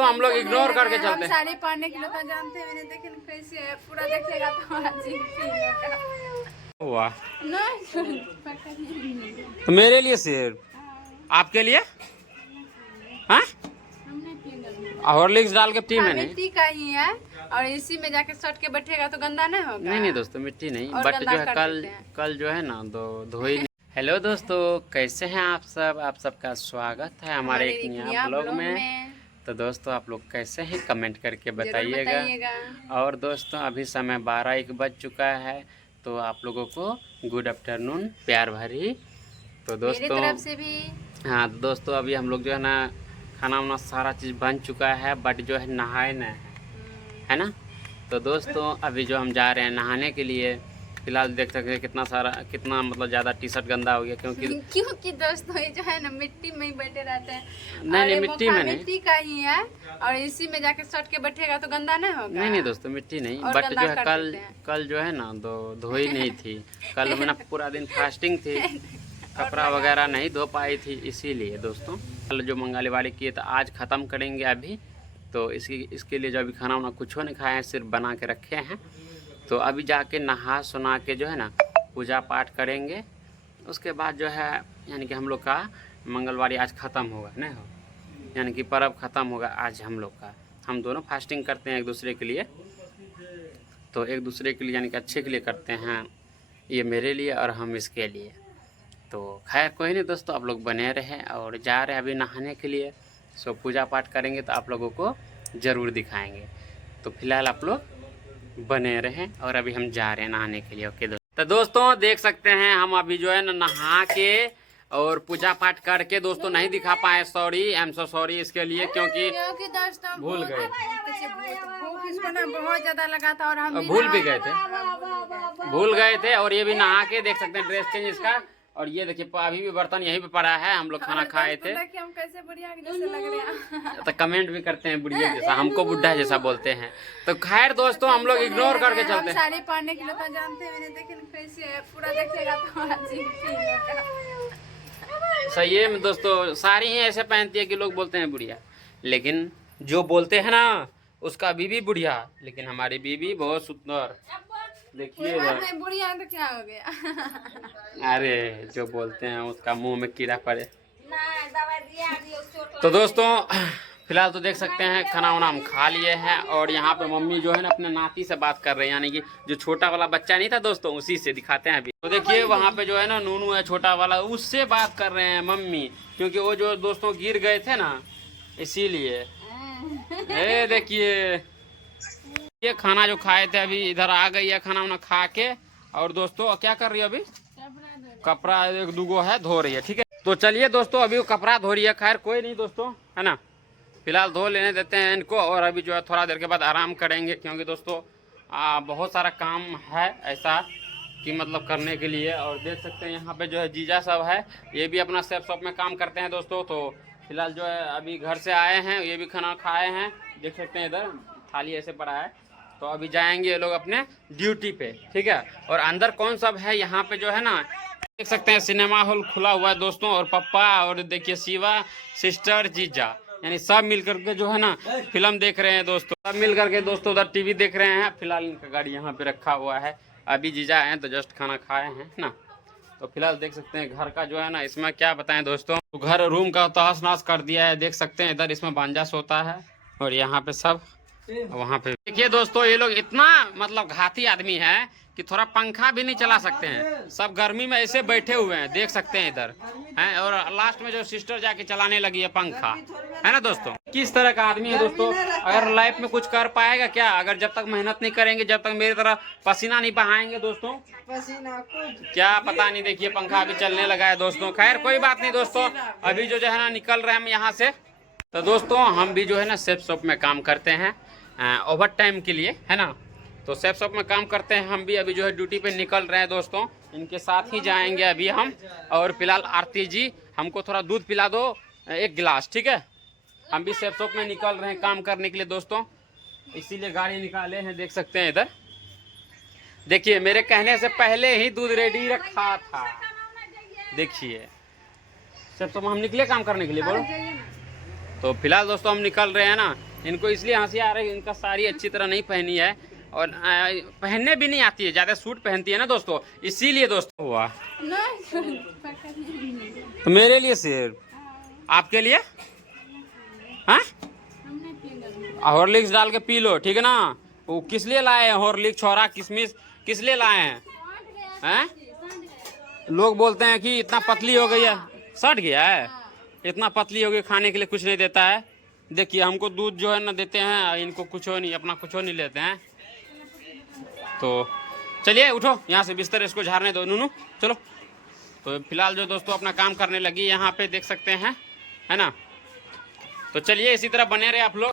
दोस्तों हम लोग इग्नोर करके चलते हैं। साड़ी पहनने के लिए तो जानते हैं, मैंने देखे कैसे है, पूरा देखिएगा तो अजीब फील होगा। वाह, नहीं तो मेरे लिए शेर, आपके लिए हाँ हॉर्लिक्स डाल के टी में नहीं, मिट्टी का ही है और इसी में जाके सट के बैठेगा तो गंदा नहीं होगा। नहीं दोस्तों मिट्टी नहीं, और बट गंदा जो है कर देते कल जो है ना धो ही नहीं। हेलो दोस्तों, कैसे हैं आप सब? आप सबका स्वागत है हमारे एक नया ब्लॉग में। तो दोस्तों आप लोग कैसे हैं कमेंट करके बताइएगा। और दोस्तों अभी समय 12-1 बज चुका है, तो आप लोगों को गुड आफ्टरनून प्यार भरी। तो दोस्तों मेरी तरफ से भी हाँ दोस्तों अभी हम लोग जो है ना खाना वाना सारा चीज़ बन चुका है, बट जो है नहाए नहीं है ना। तो दोस्तों अभी जो हम जा रहे हैं नहाने के लिए, फिलहाल देख सकते हैं कितना मतलब ज़्यादा टी शर्ट गंदा हो गया, क्योंकि दोस्तों ये जो है ना मिट्टी में ही बैठे रहते हैं। नहीं मिट्टी में नहीं, मिट्टी का ही है और इसी में जाके सट के बैठेगा तो गंदा नहीं होगा। नहीं दोस्तों मिट्टी नहीं, बट जो है कल जो है ना धो ही नहीं थी। कल मैंने पूरा दिन फास्टिंग थी, कपड़ा वगैरह नहीं धो पाई थी, इसीलिए दोस्तों कल जो मंगाली वाली किए तो आज ख़त्म करेंगे अभी। तो इसके लिए जो अभी खाना वाना कुछ नहीं खाए हैं, सिर्फ बना के रखे हैं। तो अभी जाके नहा सुना के जो है ना पूजा पाठ करेंगे। उसके बाद जो है यानी कि हम लोग का मंगलवारी आज ख़त्म होगा, नहीं हो यानी कि पर्व ख़त्म होगा आज हम लोग का। हम दोनों फास्टिंग करते हैं एक दूसरे के लिए, तो एक दूसरे के लिए यानी कि अच्छे के लिए करते हैं, ये मेरे लिए और हम इसके लिए। तो खैर कोई नहीं दोस्तों, आप लोग बने रहे और जा रहे हैं अभी नहाने के लिए। सो पूजा पाठ करेंगे तो आप लोगों को ज़रूर दिखाएंगे। तो फिलहाल आप लोग बने रहें और अभी हम जा रहे हैं नहाने के लिए। ओके तो दोस्तों देख सकते हैं हम अभी जो है ना नहा के और पूजा पाठ करके दोस्तों नहीं दिखा पाए, sorry I am so sorry इसके लिए, क्योंकि भूल गए, बहुत ज्यादा लगा था और हम भूल गए थे। और ये भी नहा के देख सकते हैं ड्रेस चेंज इसका, और ये देखिए अभी भी बर्तन यहीं पे पड़ा है, हम लोग खाना खाए थे। हम कैसे बुढ़िया जैसे लग रहे हैं। तो कमेंट भी करते हैं बुढ़िया जैसा, हमको बुढ़ा जैसा बोलते हैं। तो खैर दोस्तों हम लोग इग्नोर करके चलते हैं। साड़ी पहनने के लिए तो जानते हैं, मैंने देखे कैसे है, पूरा देखिएगा तो अजीब फील होगा। सही है दोस्तों, सारी ही ऐसे पहनती है कि लोग बोलते हैं बुढ़िया, लेकिन जो बोलते हैं ना उसका बीबी बुढ़िया, लेकिन हमारी बीबी बहुत सुंदर। देखिए बुढ़िया तो क्या हो गया। अरे जो बोलते हैं उसका मुंह में कीड़ा पड़े। तो दोस्तों फिलहाल तो देख सकते हैं खाना वाना हम खा लिए हैं, और यहाँ पे मम्मी जो है ना अपने नाती से बात कर रहे हैं, यानी कि जो छोटा वाला बच्चा नहीं था दोस्तों, उसी से दिखाते हैं अभी। तो देखिए वहाँ पे जो है ना नूनू है छोटा वाला, उससे बात कर रहे हैं मम्मी, क्योंकि वो जो दोस्तों गिर गए थे ना इसीलिए। ये देखिए ये खाना जो खाए थे अभी इधर आ गई है खाना वाना खा के, और दोस्तों क्या कर रही है अभी, कपड़ा एक दूगो है धो रही है। ठीक है तो चलिए दोस्तों अभी वो कपड़ा धो रही है, खैर कोई नहीं दोस्तों है ना, फिलहाल धो लेने देते हैं इनको, और अभी जो है थोड़ा देर के बाद आराम करेंगे, क्योंकि दोस्तों बहुत सारा काम है ऐसा कि मतलब करने के लिए। और देख सकते हैं यहाँ पे जो है जीजा सब है, ये भी अपना सेफ शॉप में काम करते हैं दोस्तों। तो फिलहाल जो है अभी घर से आए हैं, ये भी खाना खाए हैं, देख सकते हैं इधर थाली ऐसे पड़ा है। तो अभी जाएंगे ये लोग अपने ड्यूटी पे, ठीक है। और अंदर कौन सब है यहाँ पे जो है ना देख सकते हैं सिनेमा हॉल खुला हुआ है दोस्तों, और पप्पा और देखिए शिवा सिस्टर जीजा यानी सब मिल करके जो है ना फिल्म देख रहे हैं दोस्तों, सब मिल करके दोस्तों उधर टीवी देख रहे हैं। फिलहाल इनका गाड़ी यहाँ पे रखा हुआ है, अभी जीजा आए तो जस्ट खाना खाए हैं ना। तो फिलहाल देख सकते हैं घर का जो है ना, इसमें क्या बताएं दोस्तों, तो घर रूम का तहस नहस कर दिया है, देख सकते हैं इधर इसमें बांजा सोता है, और यहाँ पे सब वहाँ पे देखिए दोस्तों ये लोग इतना मतलब घाती आदमी है कि थोड़ा पंखा भी नहीं चला सकते हैं, सब गर्मी में ऐसे बैठे हुए हैं, देख सकते हैं इधर हैं। और लास्ट में जो सिस्टर जाके चलाने लगी है पंखा, है ना दोस्तों। किस तरह का आदमी है दोस्तों, अगर लाइफ में कुछ कर पाएगा क्या, अगर जब तक मेहनत नहीं करेंगे, जब तक मेरी तरह पसीना नहीं बहाएंगे दोस्तों, क्या पता नहीं। देखिए पंखा अभी चलने लगा है दोस्तों, खैर कोई बात नहीं दोस्तों, अभी जो है ना निकल रहे हैं हम यहाँ से। तो दोस्तों हम भी जो है ना सेफ शॉप में काम करते हैं ओवर टाइम के लिए, है ना। तो सेफ शॉप में काम करते हैं हम भी, अभी जो है ड्यूटी पे निकल रहे हैं दोस्तों, इनके साथ ही जाएंगे अभी हम। और फिलहाल आरती जी हमको थोड़ा दूध पिला दो 1 गिलास, ठीक है। हम भी सेफ शॉप में निकल रहे हैं काम करने के लिए दोस्तों, इसीलिए गाड़ी निकाले हैं, देख सकते हैं इधर। देखिए मेरे कहने से पहले ही दूध रेडी रखा था, देखिए सेफ शॉप में हम निकले काम करने के लिए, बोलो। तो फिलहाल दोस्तों हम निकल रहे हैं ना, इनको इसलिए हंसी आ रही है, इनका साड़ी अच्छी तरह नहीं पहनी है और पहनने भी नहीं आती है, ज्यादा सूट पहनती है ना दोस्तों, इसीलिए दोस्तों हुआ। नहीं, तो मेरे लिए शेर, आपके लिए हाँ, हमने पीना। हॉर्लिक्स डाल के पी लो, ठीक है ना। वो किस लिए लाए हैं हॉर्लिक्स, छोरा किशमिश किस लिए लाए हैं? हैं? लोग बोलते हैं कि इतना पतली हो गई है, सट गया है, इतना पतली हो गई, खाने के लिए कुछ नहीं देता है। देखिए हमको दूध जो है ना देते हैं, इनको कुछ नहीं, अपना कुछ नहीं लेते हैं। तो चलिए उठो यहाँ से, बिस्तर इसको झाड़ने दो नूनू, चलो। तो फिलहाल जो दोस्तों अपना काम करने लगी यहाँ पे, देख सकते हैं, है ना। तो चलिए इसी तरह बने रहे आप लोग।